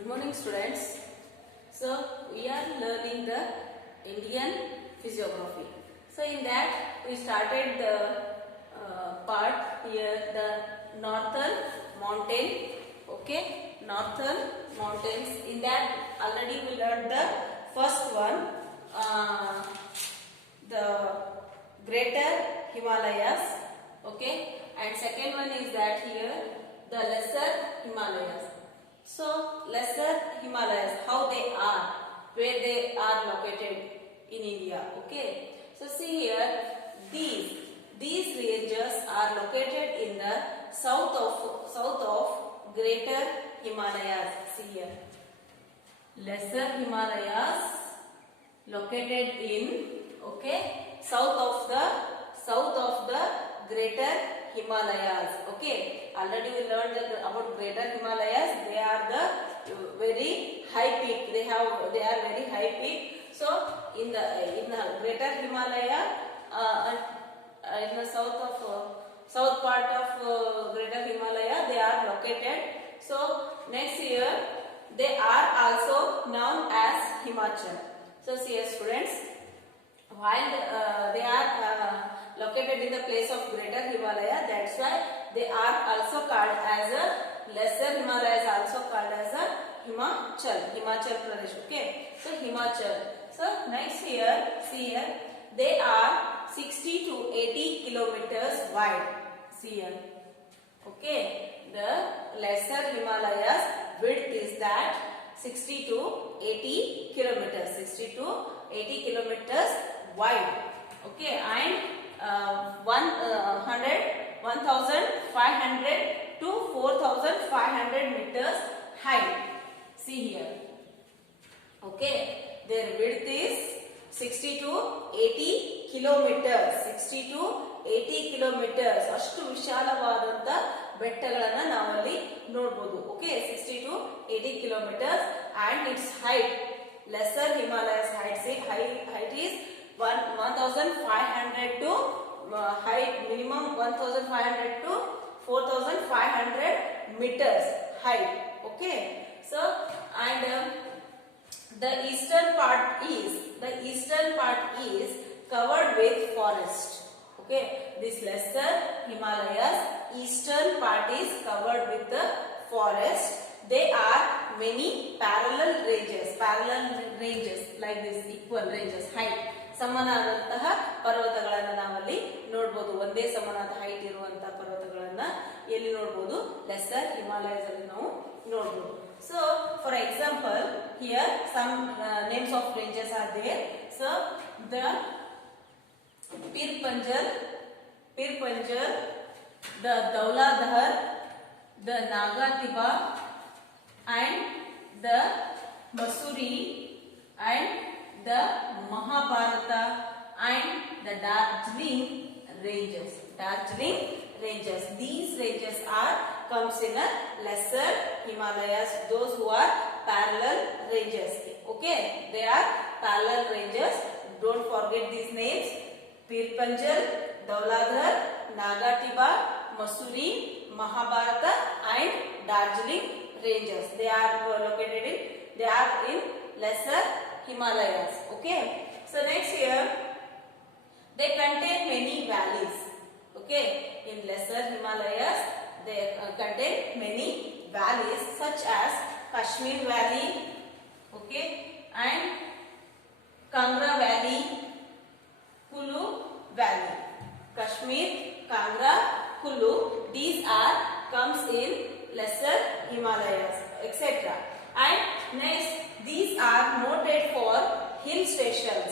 Good morning, students. So we are learning the Indian physiography. So in that we started the part here, the northern mountain. Okay, northern mountains. In that already we learned the first one, the greater Himalayas. Okay, and second one is that here the lesser Himalayas. So lesser Himalayas, how they are, where they are located in India. Okay, so see here, these ranges are located in the south of greater Himalayas. See here, lesser Himalayas located in south of the greater Himalayas. Okay, already we learned that about greater Himalayas. They are the very high peak. They are very high peak. So in the greater Himalaya, in the south part of greater Himalaya, they are located. So next year they are also known as Himachal. So see here, students, while they are located in the place of greater Himalaya, that's why they are also called as a lesser Himalaya, is also called as a Himachal Pradesh. Okay, so Himachal. So next here, see here, they are 60 to 80 kilometers wide. See here. Okay, the lesser Himalayas width is that 60 to 80 kilometers. 60 to 80 kilometers wide. Okay, and 1,500 to 4,500 meters high. See here. Okay, their width is 60 to 80 kilometers. 60 to 80 kilometers. ಅಷ್ಟು ವಿಶಾಲವಾದಂತ ಬೆಟ್ಟಗಳನ್ನು ನಾವಲ್ಲಿ ನೋಡಬಹುದು. Okay, 60 to 80 kilometers and its height, lesser Himalayas height is 1,500 to height minimum 1,500 to 4,500 meters height. Okay, so and the eastern part is covered with forest. Okay, this lesser Himalayas eastern part is covered with the forest. There are many parallel ranges like this, equal ranges, height. ಸಮನಾದಂತಹ ಪರ್ವತಗಳನ್ನು ನಾವಲ್ಲಿ ನೋಡಬಹುದು. ಒಂದೇ ಸಮನಾದ height ಇರುವಂತಹ ಪರ್ವತಗಳನ್ನ ಎಲ್ಲಿ ನೋಡಬಹುದು? Lesser Himalayas ಅಲ್ಲಿ ನಾವು ನೋಡಬಹುದು. So for example, here some names of ranges are there. So the Pir Panjal, the Dauladhar, the Nagatiba, and the Masuri, and the Mahabharata, and the Darjeeling ranges. These ranges comes in a lesser Himalayas. Those who are parallel ranges. Okay, they are parallel ranges. Don't forget these names: Pir Panjal, Dauladhar, Nagatiba, Masuri, Mahabharata, and Darjeeling ranges. They are in lesser Himalayas. Okay, so next here they contain many valleys. Okay, in lesser Himalayas they contain many valleys such as Kashmir Valley, okay, and Kangra Valley, Kulu Valley. Kashmir, Kangra, Kulu, these comes in lesser Himalayas, etc. And next, these are noted for hill stations.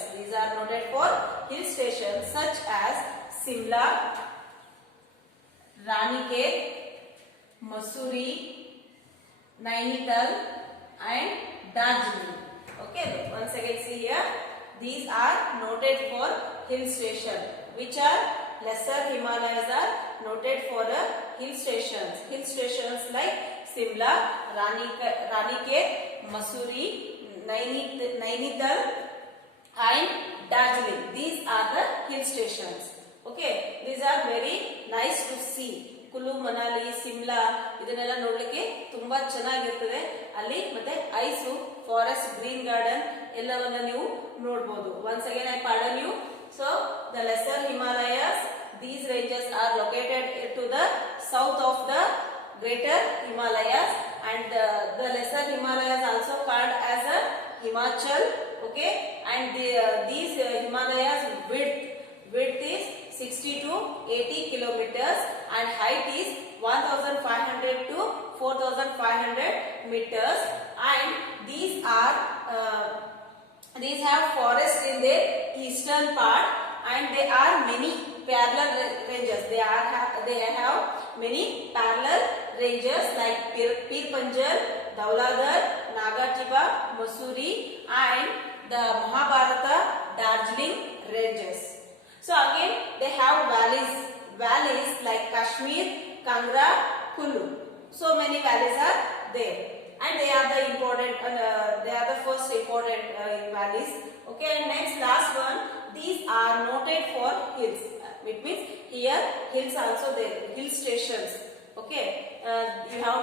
Such as Simla, Ranikhet, Mussoorie, Nainital, and Darjeeling. Okay, once again see here, these are noted for hill station. Which are lesser Himalayas are noted for hill stations. Hill stations like Simla, Ranikhet, Mussoorie, Nainital, and Darjeeling. These are the hill stations. Okay, these are very nice to see. ಕುಲು ಮನಾಲಿ ಸಿಮ್ಲಾ ಇದನ್ನೆಲ್ಲ ನೋಡ್ಲಿಕ್ಕೆ ತುಂಬಾ ಚೆನ್ನಾಗಿರ್ತದೆ ಅಲ್ಲಿ. ಮತ್ತೆ ice, forest, green garden ಎಲ್ಲವನ್ನ ನೀವು ನೋಡಬಹುದು. Once again I pardon you. So the lesser Himalayas, these ranges are located to the south of the greater Himalayas, and the lesser Himalayas also called as a Himachal. Okay, and these Himalayas width is 60 to 80 kilometers and height is 1500 to 4500 meters, and these have forests in their eastern part, and there are many parallel ranges. They have many parallel ranges like Pir Panjal, Dauladhar, Nagatiba, Mussoorie, and the Mahabharata Darjeeling ranges. So again they have valleys like Kashmir, Kangra, Kulu. So many valleys are there, and they are the important they are the first important valleys. Okay, and next last one, these are noted for hills. It means here hills also there, hill stations. Okay, you have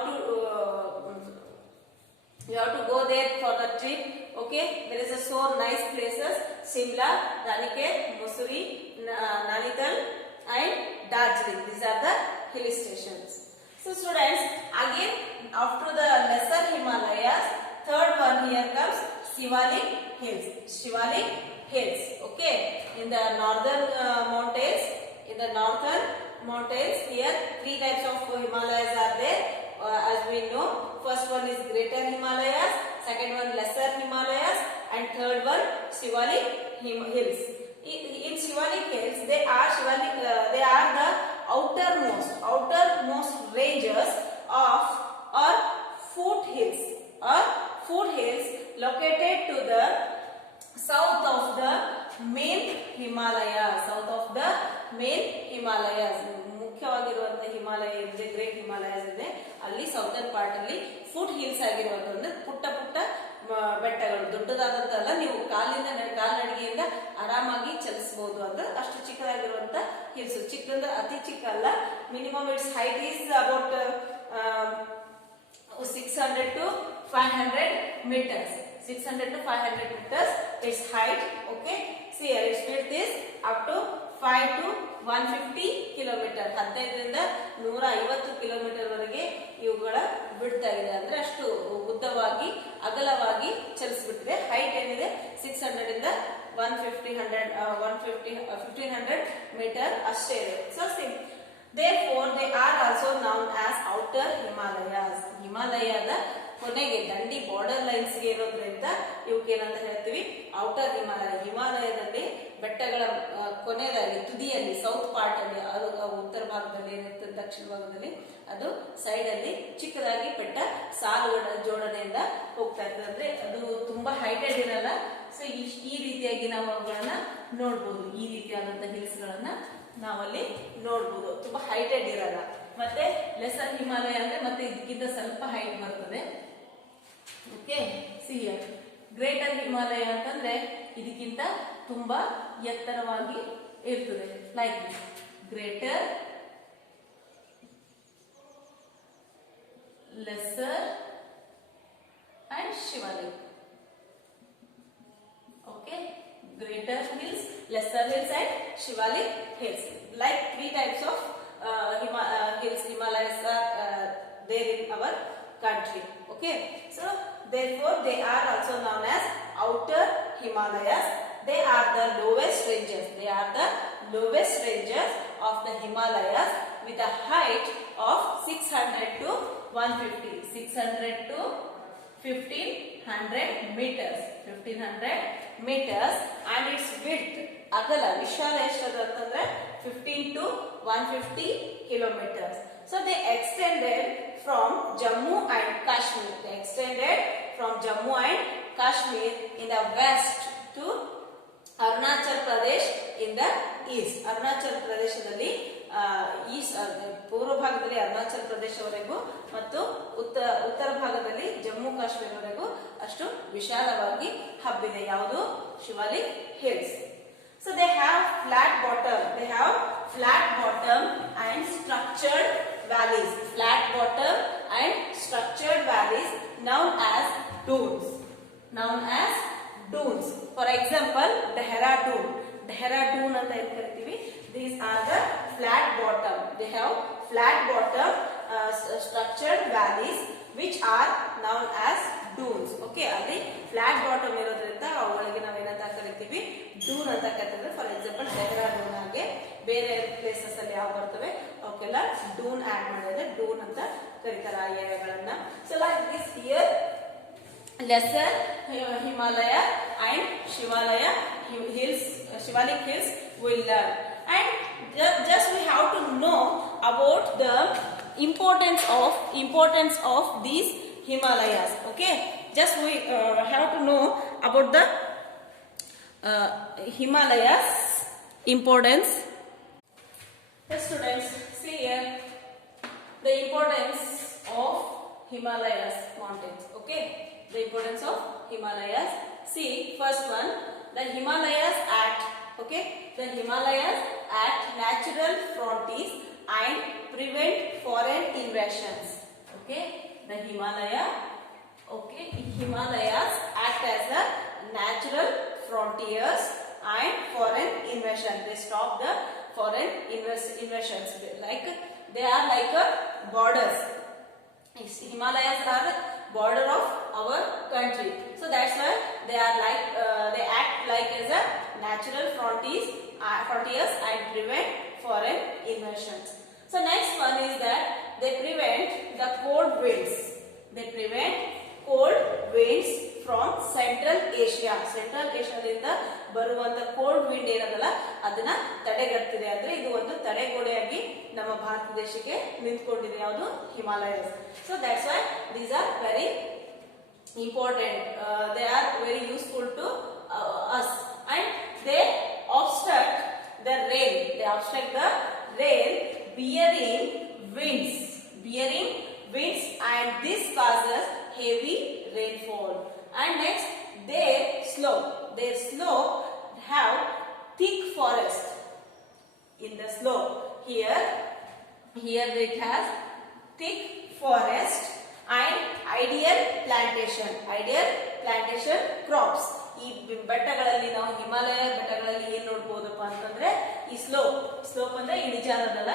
to go there for the trip. Okay, there is a so nice places: Shimla, Ranikhet, Mussoorie, Nainital, and Darjeeling. These are the hill stations. So students, again after the lesser Himalayas, third one here comes Shivalik Hills. Shivalik Hills. Okay, in the northern mountains, here three types of Himalayas are there. As we know, first one is Greater Himalayas, second one Lesser Himalayas, and third one Shivalik Hills. In Shivalik Hills, they are the outermost ranges of foothills located to the south of the main Himalayas. ಮುಖ್ಯವಾಗಿರುವಂತಹ ಹಿಮಾಲಯ ಇದೆ, great Himalayas ಇದೆ. ಅಲ್ಲಿ southern part ಅಲ್ಲಿ foothills ಆಗಿರುವಂತಹ ಪುಟ್ಟ ಬೆಟ್ಟಗಳು, ದೊಡ್ಡದಾದಂತಲ್ಲ, ನೀವು ಕಾಲ್ನಡಿಗೆಯಿಂದ ಆರಾಮಾಗಿ ಚಲಿಸಬಹುದು ಅಂತ ಅಷ್ಟು ಚಿಕ್ಕದಾಗಿರುವಂತ ಹಿಲ್ಸ್. ಚಿಕ್ಕದಂದ್ರೆ ಅತಿ ಚಿಕ್ಕ ಅಲ್ಲ, minimum it's height is about 600 to 500 meters. 600 to 500 meters its height. Okay, see here its width is up to 5 to 150 kilometer. 15ರಿಂದ 150 kilometre ವರೆಗೆ ಇವುಗಳ ವಿಡ್ತ್ ಆಗಿದೆ. ಅಂದ್ರೆ ಅಷ್ಟು ಉದ್ದವಾಗಿ ಅಗಲವಾಗಿ ಚಲಿಸಿಬಿಟ್ಟಿದೆ. ಹೈಟ್ ಏನಿದೆ 600 ಇಂದ 1500 ಮೀಟರ್ ಅಷ್ಟೇ ಇದೆ. So therefore they are also known as outer Himalayas. ಹಿಮಾಲಯದ ಕೊನೆಗೆ ದಂಡಿ ಬಾರ್ಡರ್ ಲೈನ್ಸ್ ಗೆ ಇರೋದ್ರಿಂದ ಇವಕ್ಕೆ ಏನಂತ ಹೇಳ್ತೀವಿ, ಔಟರ್ ಹಿಮಾಲಯ. ಹಿಮಾಲಯದಲ್ಲಿ ಬೆಟ್ಟಗಳ ಕೊನೆಯದಾಗಿ ತುದಿಯಲ್ಲಿ ಸೌತ್ ಪಾರ್ಟ್ ಅಲ್ಲಿ, ಅದು ಉತ್ತರ ಭಾಗದಲ್ಲಿ ಏನಿರ್ತದೆ, ದಕ್ಷಿಣ ಭಾಗದಲ್ಲಿ ಅದು ಸೈಡ್ ಅಲ್ಲಿ ಚಿಕ್ಕದಾಗಿ ಬೆಟ್ಟ ಸಾಲುಗಳ ಜೋಡಣೆಯಿಂದ ಹೋಗ್ತಾ ಇರ್ತದೆ. ಅಂದ್ರೆ ಅದು ತುಂಬಾ ಹೈಟೆಡ್ ಇರಲ್ಲ. ಸೊ ಈ ರೀತಿಯಾಗಿ ನಾವು ಅವುಗಳನ್ನ ನೋಡ್ಬೋದು. ಈ ರೀತಿಯಾದಂತಹ ಹಿಲ್ಸ್ ಗಳನ್ನ ನಾವಲ್ಲಿ ನೋಡ್ಬೋದು. ತುಂಬಾ ಹೈಟೆಡ್ ಇರಲ್ಲ. ಮತ್ತೆ ಲೆಸರ್ ಹಿಮಾಲಯ ಅಂದ್ರೆ ಮತ್ತೆ ಇದಕ್ಕಿಂತ ಸ್ವಲ್ಪ ಹೈಟ್ ಬರ್ತದೆ. ಓಕೆ, ಸಿ ಗ್ರೇಟರ್ ಹಿಮಾಲಯ ಅಂತಂದ್ರೆ ಇದಕ್ಕಿಂತ ತುಂಬಾ ಎತ್ತರವಾಗಿ ಇರ್ತದೆ. Like greater, lesser and Shivalik. Okay, greater hills, lesser hills, and Shivalik hills. Like three types of hills, Himalayas are there in our country. Okay, so therefore they are also known as outer Himalayas. They are the lowest ranges. They are the lowest ranges of the Himalayas with a height of 600 to 150. 600 to 1500 meters. 1500 meters, and its width ಅಗಲ ವಿಶಾಲ ಎಷ್ಟದ ಅಂತಂದ್ರೆ 15 to 150 kilometers. So they extended from Jammu and Kashmir. They extended from Jammu and Kashmir in the west to Arunachal Pradesh in the east. Arunachal ಪ್ರದೇಶದಲ್ಲಿ ಪೂರ್ವ ಭಾಗದಲ್ಲಿ ಅರುಣಾಚಲ್ ಪ್ರದೇಶವರೆಗೂ ಮತ್ತು ಉತ್ತರ ಭಾಗದಲ್ಲಿ ಜಮ್ಮು ಕಾಶ್ಮೀರವರೆಗೂ ಅಷ್ಟು ವಿಶಾಲವಾಗಿ ಹಬ್ಬಿದೆ. ಯಾವುದು? Shivalik hills. So they have flat bottom and structured valleys, flat bottom and structured valleys known as dunes. Known as dunes. For example, Dehradun. Dehradun ಅಂತ ಏನು ಕರಿತೀವಿ. These are the flat bottom. They have flat bottom structured valleys which are known as dunes. Okay, ಅಲ್ಲಿ flat bottom ಇರೋದ್ರಿಂದ ಅವುಗಳಿಗೆ ನಾವೇನಂತ ಕರಿತೀವಿ, dune ಅಂತ ಕರಿತೀವಿ. ಫಾರ್ ಎಕ್ಸಾಂಪಲ್ ಡೆಹ್ರಾಡೂನ್ ಹಾಗೆ ಬೇರೆ ಪ್ಲೇಸಸ್ ಅಲ್ಲಿ ಯಾವ ಬರ್ತವೆ ಅವಕ್ಕೆಲ್ಲ ಡೂನ್ ಆಡ್ ಮಾಡಿದ್ರೆ ಡೂನ್ ಅಂತ ಕರೀತಾರೆ ಆ ಏರಿಯಾಗಳನ್ನ. So like this here lesser Himalaya and Shivalik hills will learn, and just we have to know about the importance of these Himalayas. Okay, just we have to know about the Himalayas importance. Yes, students, see here the importance of Himalayas mountains. Okay, the importance of Himalayas. See, first one, the Himalayas act. Okay, the Himalayas act natural frontiers and prevent foreign invasions. Okay, the Himalayas act as the natural frontiers and foreign invasion. They stop the foreign invasions. Like they are like a borders. Himalayas are the border of our country, so that's why they are like they act like as a natural frontiers and prevent foreign invasions. So next one is that they prevent the cold winds. They prevent cold winds from Central Asia. Central Asia ದಿಂದ ಬರುವಂತ cold wind ಏನದಲ್ಲ ಅದನ್ನ ತಡೆಗಟ್ಟಿದೆ. ಅಂದ್ರೆ ಇದು ಒಂದು ತಡೆಗೋಡೆಯಾಗಿ ನಮ್ಮ ಭಾರತ ದೇಶಕ್ಕೆ ನಿಂತ್ಕೊಂಡಿದೆ ಯಾವುದು, Himalayas. So that's why these are very important. They are very useful to us, and they obstruct the rain. They obstruct the rain bearing winds, and this causes heavy rainfall. And next, their slope have thick forest in the slope. Here it has thick forest and ideal plantation crops. ಈ ಬೆಟ್ಟಗಳಲ್ಲಿ ನಾವು ಹಿಮಾಲಯ ಬೆಟ್ಟಗಳಲ್ಲಿ ಏನ್ ನೋಡಬಹುದಪ್ಪ ಅಂತಂದ್ರೆ ಈ slope ಅಂದ್ರೆ ಇಳಿಜಾರದಲ್ಲ,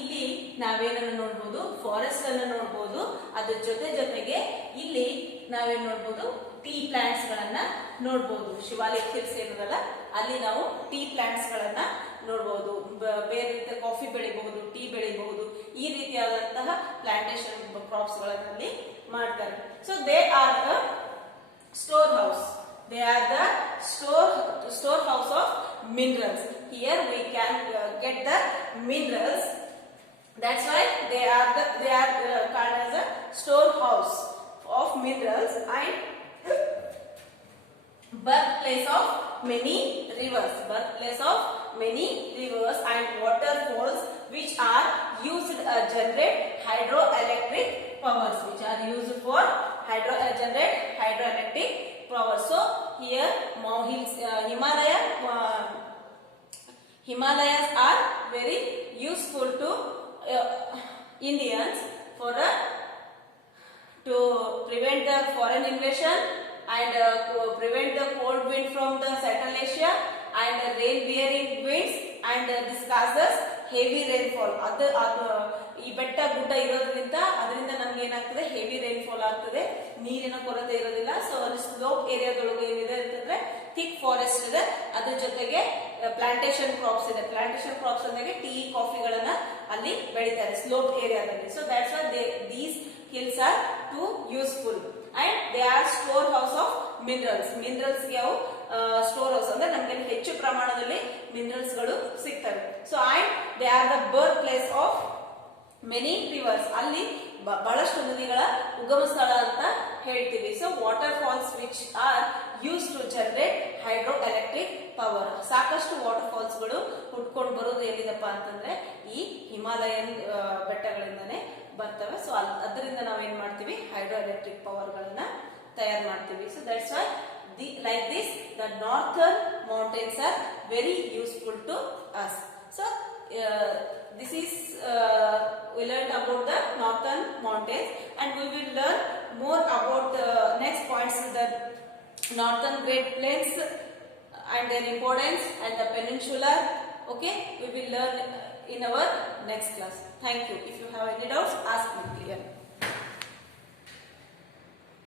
ಇಲ್ಲಿ ನಾವೇನನ್ನ ನೋಡಬಹುದು, ಫಾರೆಸ್ಟ್ ಅನ್ನ ನೋಡಬಹುದು. ಅದ್ರ ಜೊತೆಗೆ ಇಲ್ಲಿ ನಾವೇನ್ ನೋಡಬಹುದು, ಟೀ ಪ್ಲಾಂಟ್ಸ್ ಗಳನ್ನ ನೋಡಬಹುದು. ಶಿವಾಲಿಕ್ ಹಿಲ್ಸ್ ಏನದಲ್ಲ ಅಲ್ಲಿ ನಾವು ಟೀ ಪ್ಲಾಂಟ್ಸ್ ಗಳನ್ನ ನೋಡಬಹುದು. ಬೇರೆ ರೀತಿಯ ಕಾಫಿ ಬೆಳಿಬಹುದು, ಟೀ ಬೆಳಿಬಹುದು. ಈ ರೀತಿಯಾದಂತಹ ಪ್ಲಾಂಟೇಶನ್ ಕ್ರಾಪ್ಸ್ ಗಳಲ್ಲಿ ಮಾಡ್ತಾರೆ. So they are the store house. They are the storehouse of minerals. Here we can get the minerals. That's why they are called as a storehouse of minerals and birthplace of many rivers. And waterfalls which are used to generate hydroelectric powers. So here Himalayas are very useful to Indians to prevent the foreign invasion and prevent the cold wind from the Central Asia and rain bearing winds, and this causes heavy rainfall. ಈ ಬೆಟ್ಟ ಗುಡ್ಡ ಇರೋದ್ರಿಂದ ಅದರಿಂದ ನಮ್ಗೆ ಏನಾಗ್ತದೆ, heavy rainfall ಆಗ್ತದೆ, ನೀರಿನ ಕೊರತೆ ಇರೋದಿಲ್ಲ. ಸೊ ಅಲ್ಲಿ ಸ್ಲೋಪ್ ಏರಿಯಾದೊಳಗೆ ಏನಿದೆ ಅಂತಂದ್ರೆ ಥಿಕ್ ಫಾರೆಸ್ಟ್ ಇದೆ, ಅದ್ರ ಜೊತೆಗೆ ಪ್ಲಾಂಟೇಶನ್ ಕ್ರಾಪ್ಸ್ ಇದೆ. ಪ್ಲಾಂಟೇಶನ್ ಕ್ರಾಪ್ಸ್ ಅಂದಾಗೆ ಟೀ ಕಾಫಿಗಳನ್ನ ಅಲ್ಲಿ ಬೆಳಿತಾರೆ ಸ್ಲೋಪ್ ಏರಿಯಾದಲ್ಲಿ. So that's why these hills are too useful and they are storehouse of minerals ಗೆ ಅವು ಸ್ಟೋರ್ ಹೌಸ್ ಅಂದ್ರೆ ನಮಗೆ ಹೆಚ್ಚು ಪ್ರಮಾಣದಲ್ಲಿ ಮಿನರಲ್ಸ್ ಗಳು ಸಿಗ್ತವೆ. So and they are the birth place of many rivers. ಅಲ್ಲಿ ಬಹಳಷ್ಟು ನದಿಗಳ ಉಗಮ ಸ್ಥಳ ಅಂತ ಹೇಳ್ತೀವಿ. So waterfalls which are use to generate hydroelectric power. ಸಾಕಷ್ಟು ವಾಟರ್ ಫಾಲ್ಸ್ ಗಳು ಹುಟ್ಕೊಂಡು ಬರೋದು ಎಲ್ಲಿದಪ್ಪ ಅಂತಂದ್ರೆ ಈ ಹಿಮಾಲಯನ್ ಬೆಟ್ಟಗಳಿಂದಾನೆ ಬರ್ತವೆ. ಸೊ ಅದರಿಂದ ನಾವೇನ್ ಮಾಡ್ತೀವಿ, ಹೈಡ್ರೋ ಎಲೆಕ್ಟ್ರಿಕ್ ಪವರ್ ಗಳನ್ನ ತಯಾರು ಮಾಡ್ತೀವಿ. So that's Y like this the northern mountains are very useful to us. So this is we learned about the northern mountains, and we will learn more about the next points, the northern Great Plains and their importance, and the peninsular. Okay, we will learn in our next class. Thank you. If you have any doubts, ask me clearly.